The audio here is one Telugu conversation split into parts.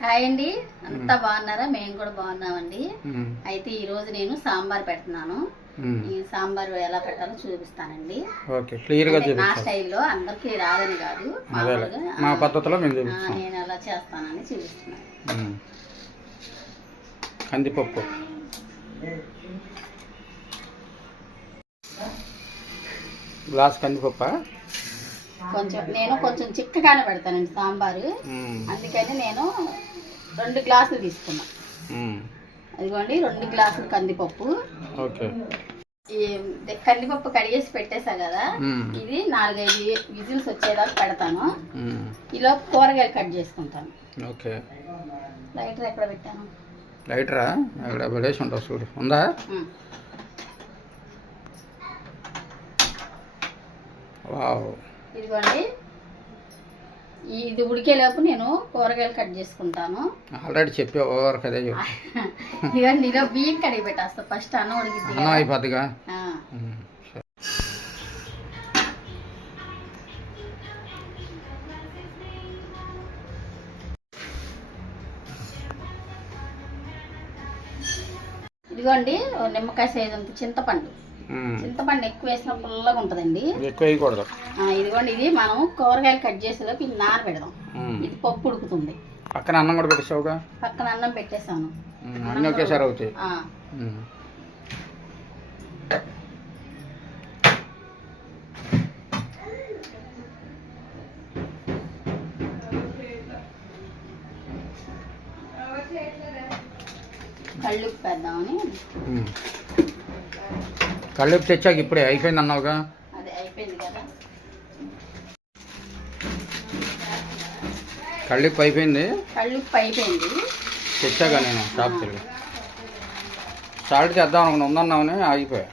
హాయ్ అండి. అంతా బాగున్నారా? మేము కూడా బాగున్నామండి. అయితే ఈ రోజు నేను సాంబార్ పెడుతున్నాను. ఈ సాంబార్ ఎలా పెట్టాలో చూపిస్తానండి. ఓకే నా స్టైల్లో అందరికీ రాదని కాదు. మా పద్ధతిలో చూపిస్తాం. నేను ఎలా చేస్తానని చూపిస్తున్నాను. కందిపప్పు. గ్లాస్ కందిపప్ప? కొంచెం నేను కొంచెం చిక్కగానే పెడతానండి సాంబారు. అందుకని నేను రెండు గ్లాసులు తీసుకున్నా. అదిగోండి రెండు గ్లాసులు కందిపప్పు. కందిపప్పు కడిగేసి పెట్టేసా కదా ఇది నాలుగైదు విజిల్స్ వచ్చేదాకా పెడతాను. ఇలా కూరగాయలు కట్ చేసుకుంటాను. ఓకే. లైటర్ ఎక్కడ పెట్టాను? లైటరా? అక్కడ పడేసి ఉంటావు చూడు. ఉందా. వావ్. ఇదిగోండి. ఇది ఉడికేలోపు నేను కూరగాయలు కట్ చేసుకుంటాను. ఆల్రెడీ చెప్పి ఓవర్ కదే ఇదిగోండి ఇలా బియ్యం కడిగి పెట్టేస్తా. ఫస్ట్ అన్నం ఉడికిద్ది అన్నం సరే. ఇదిగోండి నిమ్మకాయ సైజ్ అంత చింతపండు. చింతపండు ఎక్కువ వేసిన పుల్లగా ఉంటుందండి. ఎక్కువ వేయకూడదు. ఇదిగోండి ఇది మనం కూరగాయలు కట్ చేసేలోపు ఇది నానబెడదాం. ఉమ్. ఇది పప్పు ఉడుకుతుంది. పక్కన అన్నం కూడా పెట్టేసావుగా? పక్కన అన్నం పెట్టేసాను అన్నీ ఒకేసారి అవుతాయి. ఆ, ఉమ్. కళ్ళు పెద్దామని ఉమ్. కళ్ళుపు తెచ్చాక ఇప్పుడే అయిపోయింది అన్నావుగా అది అయిపోయింది అయిపోయింది? కళ్ళు అయిపోయింది. తెచ్చాగా నేను షాప్కి వెళ్ళి సాల్ట్ తెద్దాం అనుకున్నా ఉందన్నామని ఆగిపోయా.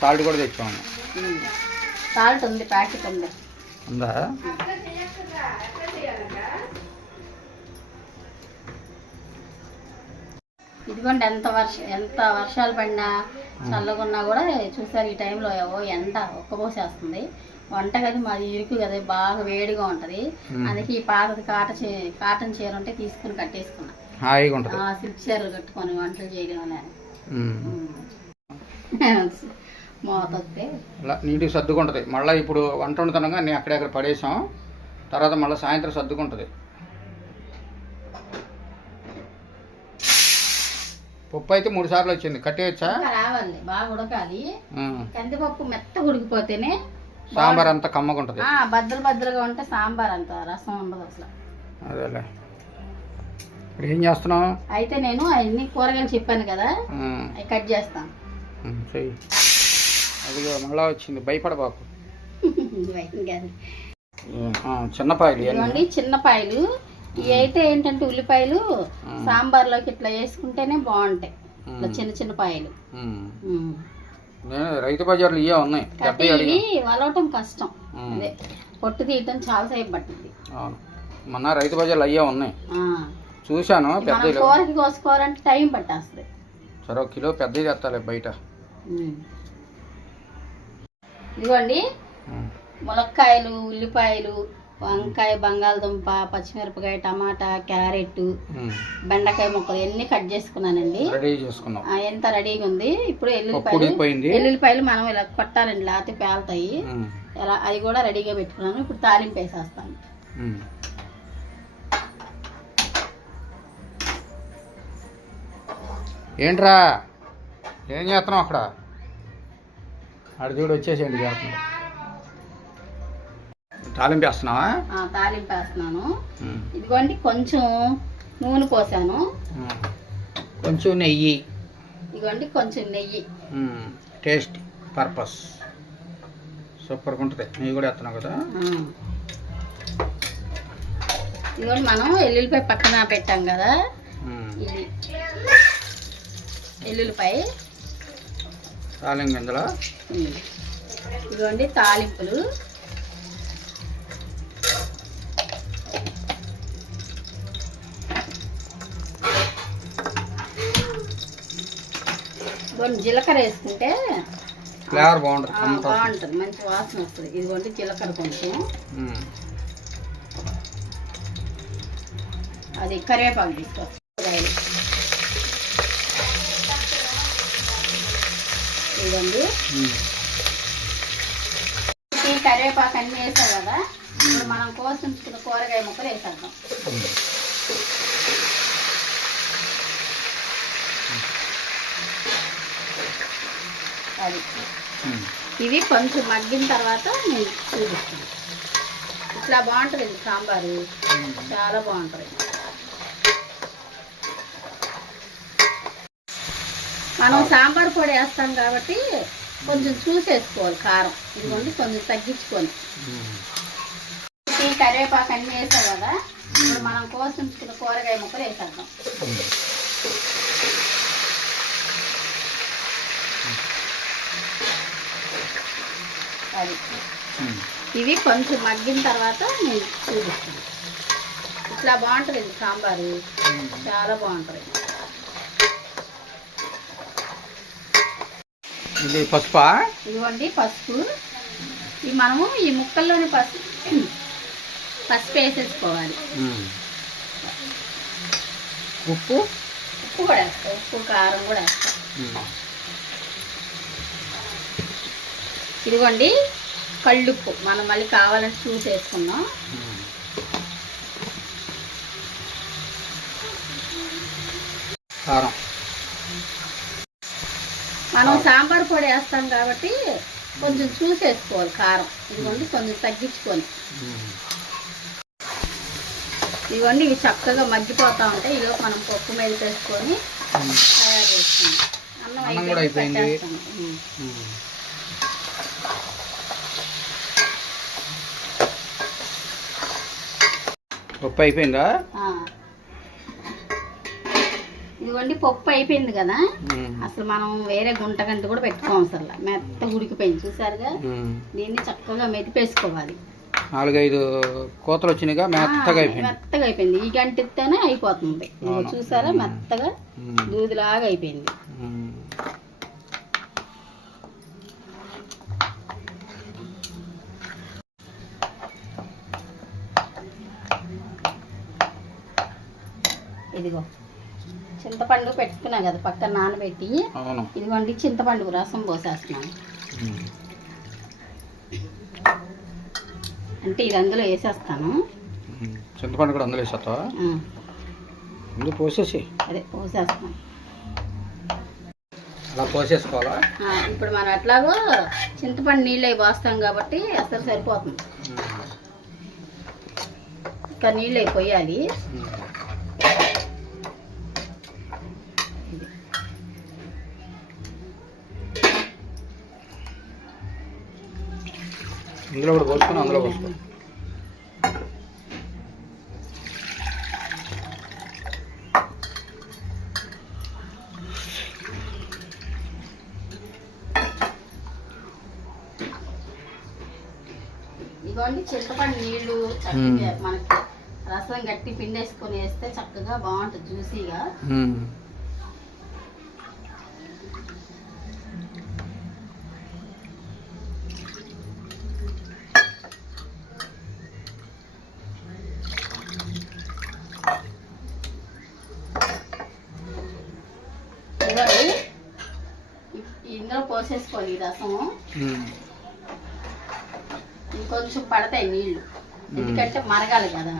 సాల్ట్ కూడా తెచ్చామని. సాల్ట్ ఉంది ప్యాకెట్ ఉంది. ఉందా? ఇదిగోండి ఎంత వర్ష ఎంత వర్షాలు పడినా చల్లగున్నా కూడా చూసారు ఈ టైంలో ఏవో ఎండ ఒక్కబోసేస్తుంది వంటగది మాది ఇరుకు కదా బాగా వేడిగా ఉంటది. అందుకే ఈ పాతది కాట కాటన్ చీర ఉంటే తీసుకుని కట్టేసుకున్నా. హాయిగా ఉంటుంది. ఆ సిల్క్ చీరలు కట్టుకొని వంటలు చేయడం అలా నీట్గా సర్దుకుంటుంది. మళ్ళీ ఇప్పుడు వంట వండుతున్నాగా నేను అక్కడెక్కడ పడేసాం. తర్వాత మళ్ళీ సాయంత్రం సర్దుకుంటుంది. పప్పు అయితే మూడు సార్లు వచ్చింది. కట్టేయచ్చా? రావాలి బాగా ఉడకాలి. కందిపప్పు మెత్తగా ఉడికిపోతేనే సాంబార్ అంతా కమ్మగుంటుంది బద్దలు బద్దలుగా ఉంటే సాంబార్ అంత రసం ఉండదు అసలు. అదేలే. ఇప్పుడు ఏం చేస్తున్నావు? అయితే నేను అన్ని కూరగాయలు చెప్పాను కదా. అవి కట్ చేస్తాను. చెయ్యి. అదిగో మళ్ళా వచ్చింది. భయపడబాకు. చిన్నపాయలు చిన్నపాయలు ఇవి అయితే ఏంటంటే ఉల్లిపాయలు సాంబార్లోకి ఇట్లా వేసుకుంటేనే బాగుంటాయి. ఇట్లా చిన్న చిన్న పాయలు. రైతు బజార్లు ఇవే ఉన్నాయి. ఇవి వలవటం కష్టం. అదే పొట్టు తీయటం చాలా సేపు పట్టింది. మొన్న రైతు బజార్లు అయ్యే ఉన్నాయి. చూశాను మనం పెద్దవి కూరకి కోసుకోవాలంటే టైం పట్టేస్తుంది. సరే ఒక కిలో పెద్దవి తెస్తాలే బయట. ఇదిగోండి. ములక్కాయలు ఉల్లిపాయలు వంకాయ బంగాళదుంప పచ్చిమిరపకాయ టమాటా క్యారెట్. బెండకాయ ముక్కలు ఎన్ని కట్ చేసుకున్నానండి. రెడీ చేసుకున్నాం. ఎంత రెడీగా ఉంది? ఇప్పుడు ఎల్లుల్లిపాయలు. ఎల్లుల్లిపాయలు మనం ఇలా కొట్టాలండి లేకపోతే పేలుతాయి. ఇలా అవి కూడా రెడీగా పెట్టుకున్నాను. ఇప్పుడు తాలింపు వేసేస్తాను. ఏంట్రా? ఏం చేస్తున్నావు అక్కడ? అక్కడ చూడు వచ్చేసేయండి చేస్తున్నావు తాలింపు వేస్తున్నావా తాలింపు వేస్తున్నాను. ఇదిగోండి కొంచెం నూనె పోసాను. కొంచెం నెయ్యి. ఇదిగోండి కొంచెం నెయ్యి. Taste purpose. సూపర్గా ఉంటుంది. నెయ్యి కూడా వేస్తున్నావు కదా. ఇదిగోండి మనం ఎల్లుల్లిపాయ పక్కన పెట్టాం కదా. ఇది. ఎల్లుల్లిపాయ. తాలింపు ఉమ్. ఇదిగోండి తాలింపులు. ఇదిగోండి జీలకర్ర వేసుకుంటే ఫ్లేవర్ బాగుంటుంది. బాగుంటుంది మంచి వాసన వస్తుంది ఇదిగోండి జీలకర్ర కొంచెం. అది కరివేపాకు తీసుకొస్తాను ఇదండి. ఈ కరివేపాకు అన్నీ వేసాం కదా ఇప్పుడు మనం కోసి కూరగాయ ముక్కలు వేసేద్దాం అది. ఇవి కొంచెం మగ్గిన తర్వాత నేను చూపిస్తాను. ఇట్లా బాగుంటుంది ఇది సాంబారు. చాలా బాగుంటుంది. మనం సాంబార్ పొడి వేస్తాం కాబట్టి కొంచెం చూసేసుకోవాలి కారం. ఇదిగోండి కొంచెం తగ్గించుకొని. ఈ కరివేపాకు అన్నీ వేసాం కదా ఇప్పుడు మనం కోసి ఉంచుకున్న కూరగాయ ముక్కలు వేసేద్దాం. అది. ఇవి కొంచెం మగ్గిన తర్వాత నేను చూపిస్తాను. ఇట్లా బాగుంటుంది సాంబారు. చాలా బాగుంటుంది. ఇది పసుపా? ఇదిగోండి పసుపు. ఇవి మనము ఈ ముక్కల్లోని పసుపు పసుపు వేసేసుకోవాలి. ఉప్పు? ఉప్పు కూడా వేస్తాం. ఉప్పు కారం కూడా వేస్తాం. ఇదిగోండి కళ్ళుప్పు. మనం మళ్ళీ కావాలని చూసి వేసుకున్నాం. కారం. మనం సాంబార్ పొడి వేస్తాం కాబట్టి కొంచెం చూసి వేసుకోవాలి కారం. ఇదిగోండి కొంచెం తగ్గించుకొని. ఇవన్నీ ఇవి చక్కగా మగ్గిపోతా ఉంటాయి. ఇదిగో మనం పప్పు మీద వేసుకొని ఉమ్. తయారు చేసుకుందాం అన్నం అయిపోయింది ఉప్పు అయిపోయిందా. ఇదిగోండి పప్పు అయిపోయింది కదా. అసలు మనం వేరే గుంట గంట కూడా పెట్టుకోం అసలు. మెత్త ఉడికిపోయింది చూసారుగా. దీన్ని చక్కగా మెదిపేసుకోవాలి. నాలుగైదు కోతలు వచ్చినాయిగా మెత్తగా అయిపోయింది మెత్తగా అయిపోయింది. ఈ గంట ఇస్తేనే అయిపోతుంది. చూసారా? మెత్తగా. దూదిలాగా అయిపోయింది. ఇదిగో. చింతపండు పెట్టుకున్నా కదా పక్కన నానబెట్టి. ఇదిగోండి చింతపండు రసం పోసేస్తున్నాను. అంటే ఇది అందులో వేసేస్తాను. చింతపండు కూడా అందులో వేసేస్తావా? ముందు పోసేసి. అదే పోసేస్తాను అలా పోసేసుకోవాలా? ఇప్పుడు మనం ఎట్లాగో చింతపండు నీళ్ళు అవి పోస్తాం కాబట్టి అసలు సరిపోతుంది. ఇంకా నీళ్ళు అవి ఇందులో కూడా పోసుకొని అందులో పోసుకో. ఇదిగోండి చింతపండు నీళ్ళు చక్కగా మనకి రసం గట్టి పిండేసుకొని వేస్తే చక్కగా బాగుంటుంది జ్యూసీగా ఉమ్. ఇదిగోండి ఇ- ఇందులో ఉమ్. ఇంకొంచెం పడతాయి నీళ్ళు ఎందుకంటే మరగాలి కదా.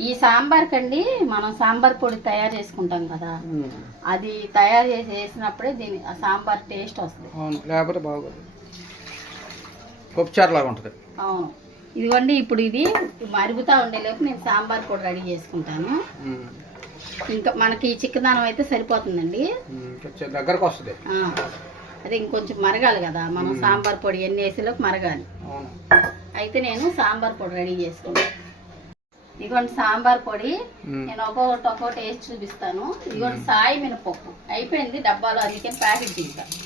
ఈ సాంబార్ కండి మనం సాంబార్ పొడి తయారు చేసుకుంటాం కదా. అది తయారు చేసి వేసినప్పుడే దీని ఆ సాంబార్ టేస్ట్ వస్తుంది. అవును లేకపోతే బాగోదు. పప్పుచారు లాగా ఉంటుంది. అవును. ఇదిగోండి ఇప్పుడు ఇది మరుగుతూ ఉండేలోపు నేను సాంబార్ పొడి రెడీ చేసుకుంటాను. ఇంకా మనకి ఈ చిక్కదనం అయితే సరిపోతుందండి. దగ్గరకు వస్తుంది. అదే ఇంకొంచెం మరగాలి కదా. మనం సాంబార్ పొడి ఎన్ని వేసేలోపు మరగాలి. అయితే నేను సాంబార్ పొడి రెడీ చేసుకుంటాను ఇదిగోండి సాంబార్ పొడి. నేను ఒక్కొక్కటి ఒక్కొక్కటి వేసి చూపిస్తాను. ఇదిగోండి సాయి మినపప్పు. అయిపోయింది డబ్బాలో అందుకే ప్యాకెట్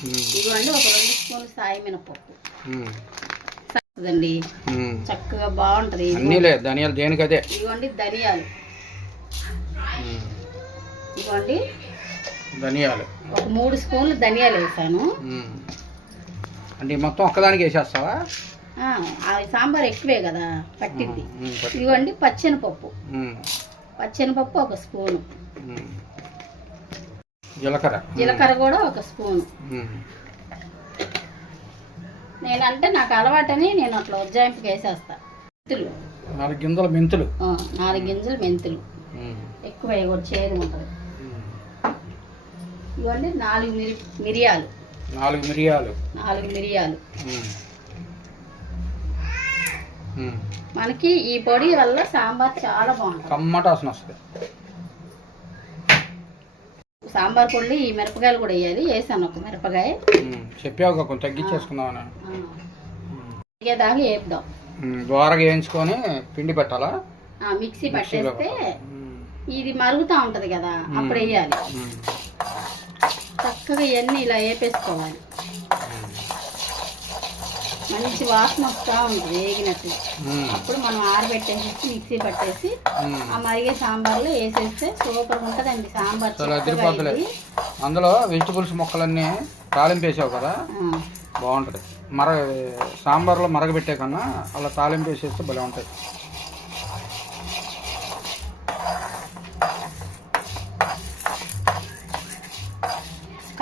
ఉమ్. ఇదిగోండి ఒక రెండు స్పూన్లు సాయి మినపప్పు. చక్కగా బాగుంటది. ధనియాలు ఇదిగోండి ధనియాలు. ఇదిగోండి ధనియాలు. ఒక మూడు స్పూన్లు ధనియాలు వేసాను. అంటే మొత్తం ఒక్కదానికి వేసేస్తావా? సాంబార్ ఎక్కువే కదా పట్టింది. ఇదిగోండి పచ్చెనపప్పు. పచ్చెనపప్పు ఒక స్పూను. జీలకర్ర. జీలకర్ర కూడా ఒక స్పూను. నేనంటే నాకు అలవాటని నేను అట్లా ఉజ్జాయింపుకి వేసేస్తా. మెంతులు. నాలుగు గింజల మెంతులు. నాలుగు గింజలు మెంతులు. ఎక్కువ చేదు ఉంటుంది ఇవ్వండి నాలుగు మిరి మిరియాలు. నాలుగు మిరియాలు. నాలుగు మిరియాలు. మనకి ఈ పొడి వల్ల సాంబార్ చాలా బాగుంటుంది. కమ్మట వాసన వస్తుంది. సాంబార్ పొడి ఈ మిరపకాయలు కూడా వేయాలి. వేసాను ఒక మిరపకాయ. చెప్పావు కొంచెం తగ్గించేసుకుందామని ఆ, ఇగేదాకా వేపుదాం. దోరగా వేయించుకొని పిండి పెట్టాలా? ఆ, మిక్సీ పట్టేస్తే ఇది మరుగుతూ ఉంటది కదా అప్పుడు వేయాలి. చక్కగా ఇవన్నీ ఇలా వేపేసుకోవాలి మంచి వాసన వస్తూ ఉంటుంది వేగినట్టు. అప్పుడు మనం ఆరబెట్టేసి మిక్సీ పట్టేసి. ఆ మరిగే సాంబార్లో వేసేస్తే సూపర్ ఉంటుందండి సాంబార్. అందులో వెజిటబుల్స్ ముక్కలన్నీ తాలింపు వేసావు కదా బాగుంటుంది. మర సాంబార్లో మరగబెట్టే కన్నా అలా తాలింపు వేసేస్తే భలే ఉంటాయి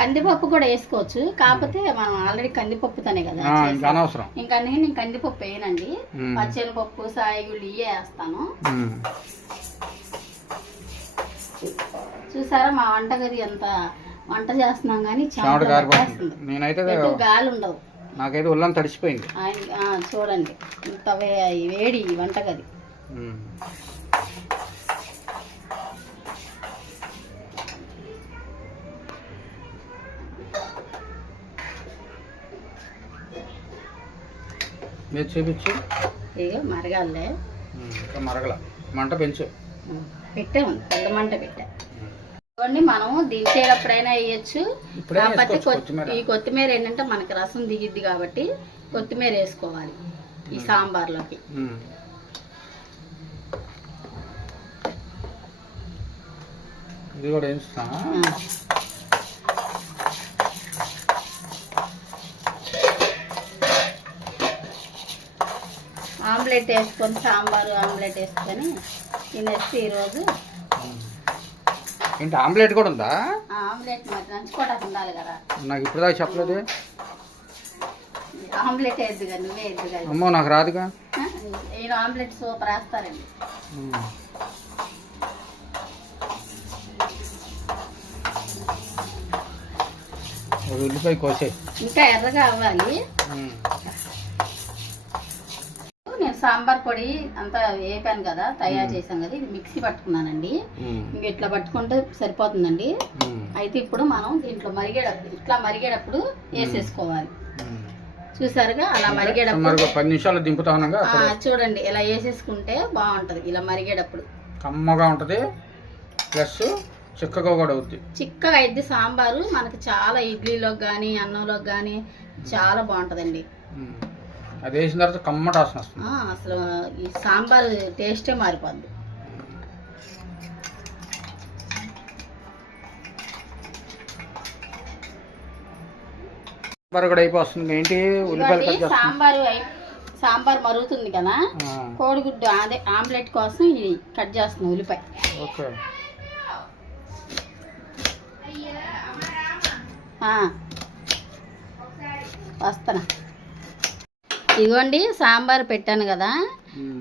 కందిపప్పు కూడా వేసుకోవచ్చు. కాకపోతే మనం ఆల్రెడీ కందిపప్పుతోనే కదా ఆ, చేసేది. ఇంకా అనవసరం. ఇంకా నేను కందిపప్పు వేయనండి. పచ్చెనపప్పు సాయిగుళ్ళు ఇవే వేస్తాను. చూసారా మా వంటగది ఎంత వంట చేస్తున్నాం కానీ చాలా. నేనైతే గాలి ఉండదు. నాకైతే ఆయన ఆ, చూడండి. ఇంత వేడి వంటగది. మీరు చూపించు. ఇక మరగాలే. ఇంకా మరగల. మంట పెంచు. పెట్టాము. పెద్ద మంట పెట్టా. చూడండి మనం దించేటప్పుడైనా వేయచ్చు. కాకపోతే. ఈ కొత్తిమీర ఏంటంటే మనకి రసం దిగిద్ది కాబట్టి కొత్తిమీర వేసుకోవాలి ఈ సాంబార్లోకి. ఇది కూడా ఆమ్లెట్ వేసుకొని సాంబారు ఆమ్లెట్ వేసుకొని తినేస్తే ఈరోజు ఏంటి ఆమ్లెట్ కూడా ఉందా? ఆ ఆమ్లెట్ మరి నంచుకోవడానికి ఉండాలి కదా. నాకు ఇప్పుడు దాకా చెప్పలేదు. ఆమ్లెట్ వేద్దు కదా నువ్వే వేద్దు కదా. అమ్మో నాకు రాదుగా? ఈయన ఆమ్లెట్ సూపర్ వేస్తారండి. ఉల్లిపాయ కోసే ఇంకా ఎర్రగా అవ్వాలి. నేను సాంబార్ పొడి అంతా వేపాను కదా తయారు చేశాను కదా ఇది మిక్సీ పట్టుకున్నానండి. ఇంక ఇట్లా పట్టుకుంటే సరిపోతుందండి. అయితే ఇప్పుడు మనం దీంట్లో మరిగేటప్పుడు ఇట్లా మరిగేటప్పుడు వేసేసుకోవాలి. చూసారుగా? అలా మరిగేటప్పుడు పది నిమిషాలు దింపుతా చూడండి ఇలా వేసేసుకుంటే బాగుంటది ఇలా మరిగేటప్పుడు కమ్మగా ఉంటుంది ప్లస్ చిక్కగా కూడా అవుద్ది. చిక్కగా అయితే సాంబారు మనకి చాలా ఇడ్లీలోకి కానీ అన్నంలోకి కానీ చాలా బాగుంటుందండి. అది వేసిన తర్వాత కమ్మట వాసన వస్తుంది. అసలు ఈ సాంబార్ టేస్టే మారిపోద్ది. సాంబార్ కూడా అయిపోతుంది. ఏంటి? ఉల్లిపాయలు కట్ సాంబారు సాంబార్ మరుగుతుంది కదా? కోడిగుడ్డు అదే ఆమ్లెట్ కోసం ఇది కట్ చేస్తున్నాం ఉల్లిపాయ. ఓకే. వస్తానా ఇదిగోండి సాంబార్ పెట్టాను కదా.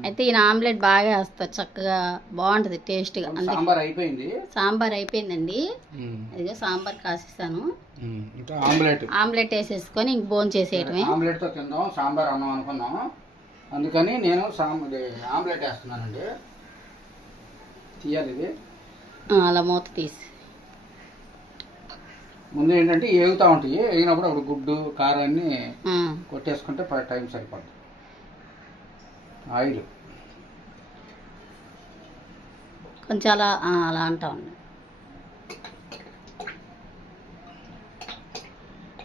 అయితే ఈయన ఆమ్లెట్ బాగా వేస్తారు చక్కగా బాగుంటుంది టేస్ట్గా సాంబార్ అయిపోయింది? సాంబార్ అయిపోయిందండి. ఇదిగో సాంబార్ కాసేసాను. ఆమ్లెట్. ఆమ్లెట్ వేసేసుకొని ఇంక బోన్ చేసేయటమే. ఆమ్లెట్తో తిందాం సాంబార్ అన్నం అనుకున్నాం. అందుకని నేను ఆమ్లెట్ వేస్తున్నానండి. తీయాలి ఇది. అలా మూత తీసి. ముందు ఏంటంటే ఏగుతూ ఉంటాయి. వేగినప్పుడు అప్పుడు గుడ్డు కారం అన్ని ఆ, కొట్టేసుకుంటే టైం సరిపోద్ది. ఆయిల్. కొంచెం అలా అలా అంటా ఉండండి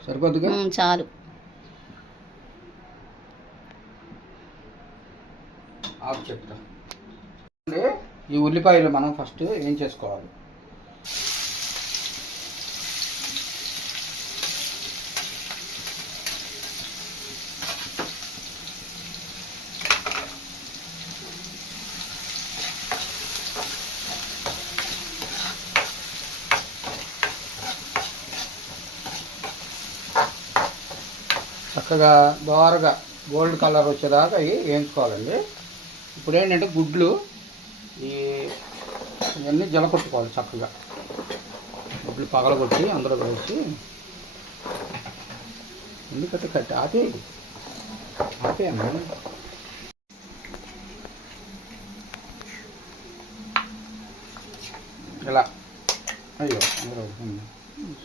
సరిపోద్దిగా? చాలు. ఆఫ్ చెప్తా. అంటే ఈ ఉల్లిపాయలు మనం ఫస్ట్ ఏం చేసుకోవాలి? చక్కగా దోరగా గోల్డ్ కలర్ వచ్చేదాకా అవి వేయించుకోవాలండి. ఇప్పుడు ఏంటంటే గుడ్లు ఈ ఇవన్నీ జలకొట్టుకోవాలి చక్కగా. గుడ్లు పగలగొట్టి అందులో వేసి. ఎందుకంటే కట్టి ఆపే ఆపేయమ్మా. ఇలా. అయ్యో అందరూ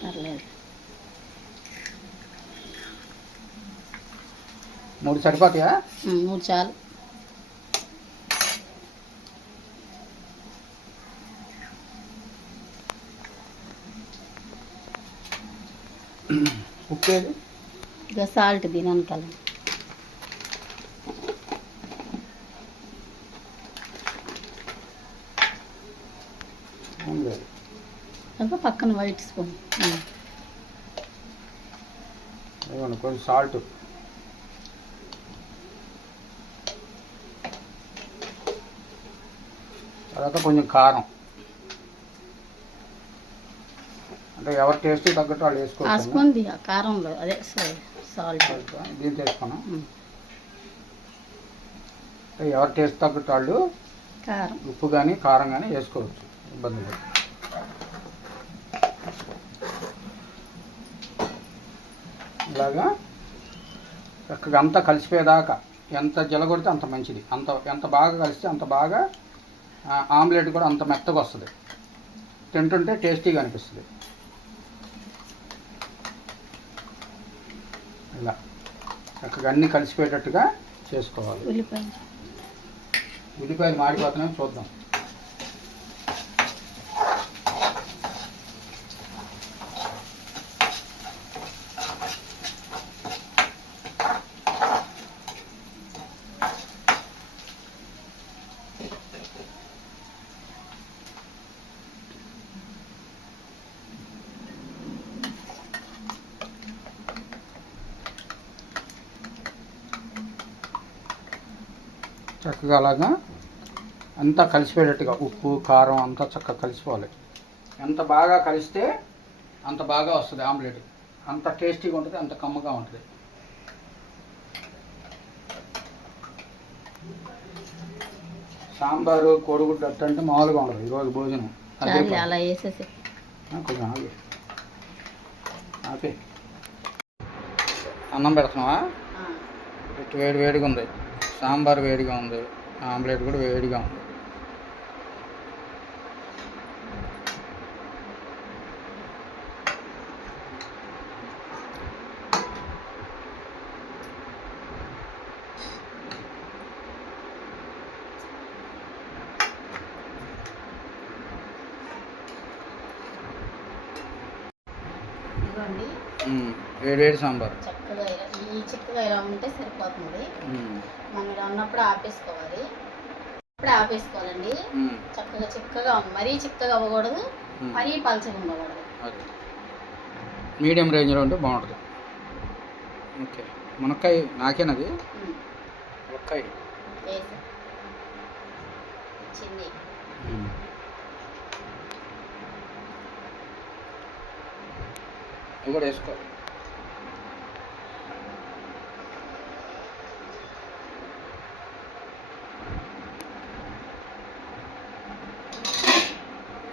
పర్లేదు. మూడు సరిపోతాయా? మూడు చాలు. ఉప్పు ఏది ఇక సాల్ట్ దీని కల పక్కన వైట్ స్పూన్. కొంచెం సాల్ట్ తర్వాత కొంచెం కారం. అంటే ఎవరి టేస్ట్ తగ్గట్టు వాళ్ళు ఆ కారంలో. అదే సాల్ట్. దీంతో వేసుకున్నాం. ఉమ్. అంటే ఎవరి టేస్ట్ తగ్గట్టు వాళ్ళు కారం. ఉప్పు కానీ కారం కానీ వేసుకోవచ్చు. ఇబ్బంది లేదు. ఇలాగా చక్కగా అంతా కలిసిపోయేదాకా ఎంత జలగొడితే అంత మంచిది. అంత ఎంత బాగా కలిస్తే అంత బాగా ఆమ్లెట్ కూడా అంత మెత్తగా వస్తుంది. తింటుంటే టేస్టీగా అనిపిస్తుంది. ఇలా. చక్కగా అన్నీ కలిసిపోయేటట్టుగా చేసుకోవాలి. ఉల్లిపాయ ఉల్లిపాయలు మాడిపోతున్నాయి చూద్దాం. చక్కగా అలాగా అంతా కలిసిపోయేటట్టుగా ఉప్పు కారం అంతా చక్కగా కలిసిపోవాలి. ఎంత బాగా కలిస్తే అంత బాగా వస్తుంది ఆమ్లెట్. అంత టేస్టీగా ఉంటుంది అంత కమ్మగా ఉంటుంది. సాంబారు కోడిగుడ్డు అట్ట అంటే మామూలుగా ఉండదు ఈరోజు భోజనం. అలా వేసేసి కొంచెం ఆగి. ఆపే. అన్నం పెడుతున్నావా? వేడి వేడిగా ఉంది. సాంబార్ వేడిగా ఉంది ఆమ్లెట్ కూడా వేడిగా ఉంది ఇదిగోండి ఉమ్, వేడి వేడి సాంబార్. చక్కగా ఇలా ఈ చిక్కగా ఇలా ఉంటే సరిపోతుంది. మనం ఇలా ఉన్నప్పుడు ఆపేసుకోవాలి. అప్పుడే ఆపేసుకోవాలండి. చక్కగా చిక్కగా మరీ చిక్కగా అవ్వకూడదు. మరీ పలచగా ఉండకూడదు మీడియం రేంజ్లో ఉంటే బాగుంటుంది. ఓకే. మునక్కాయ నాకేనది? మునక్కాయ. చిన్ని. ఇవి కూడా వేసుకో.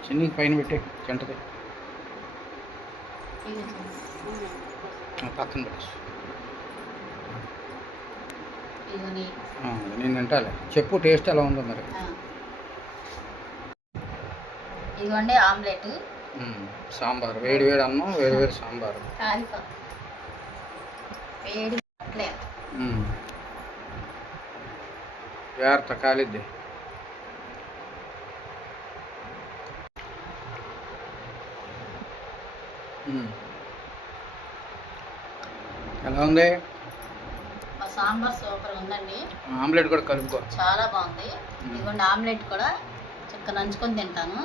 చిన్ని పైన పెట్టే చెంటది. పక్కన పెట్టు. నేను తింటాలే. చెప్పు టేస్ట్ ఎలా ఉందో మరి. ఇదిగోండి ఆమ్లెట్. సాంబార్. వేడి వేడి అన్నం వేడి వేడి సాంబార్. జాగ్రత్త కాలిద్ది. ఎలా ఉంది? సాంబార్ సూపర్ ఉందండి. ఆమ్లెట్ కూడా కలుపుకో. చాలా బాగుంది. ఇదిగోండి ఆమ్లెట్ కూడా. నంచుకొని తింటాను.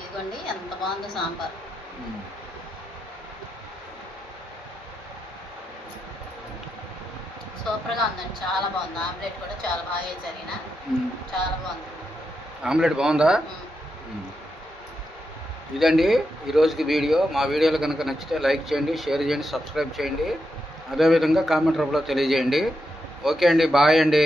ఇదిగోండి ఎంత బాగుందో సాంబార్. సూపర్గా ఉందండి చాలా బాగుంది. ఆమ్లెట్ కూడా చాలా బాగా వేసారు. ఉమ్. చాలా బాగుంది. ఆమ్లెట్ బాగుందా. ఇదండి ఈ రోజుకి వీడియో. మా వీడియోలు కనుక నచ్చితే లైక్ చేయండి షేర్ చేయండి సబ్స్క్రైబ్ చేయండి. అదేవిధంగా కామెంట్ రూపంలో తెలియజేయండి. ఓకే అండి. బాయ్ అండి.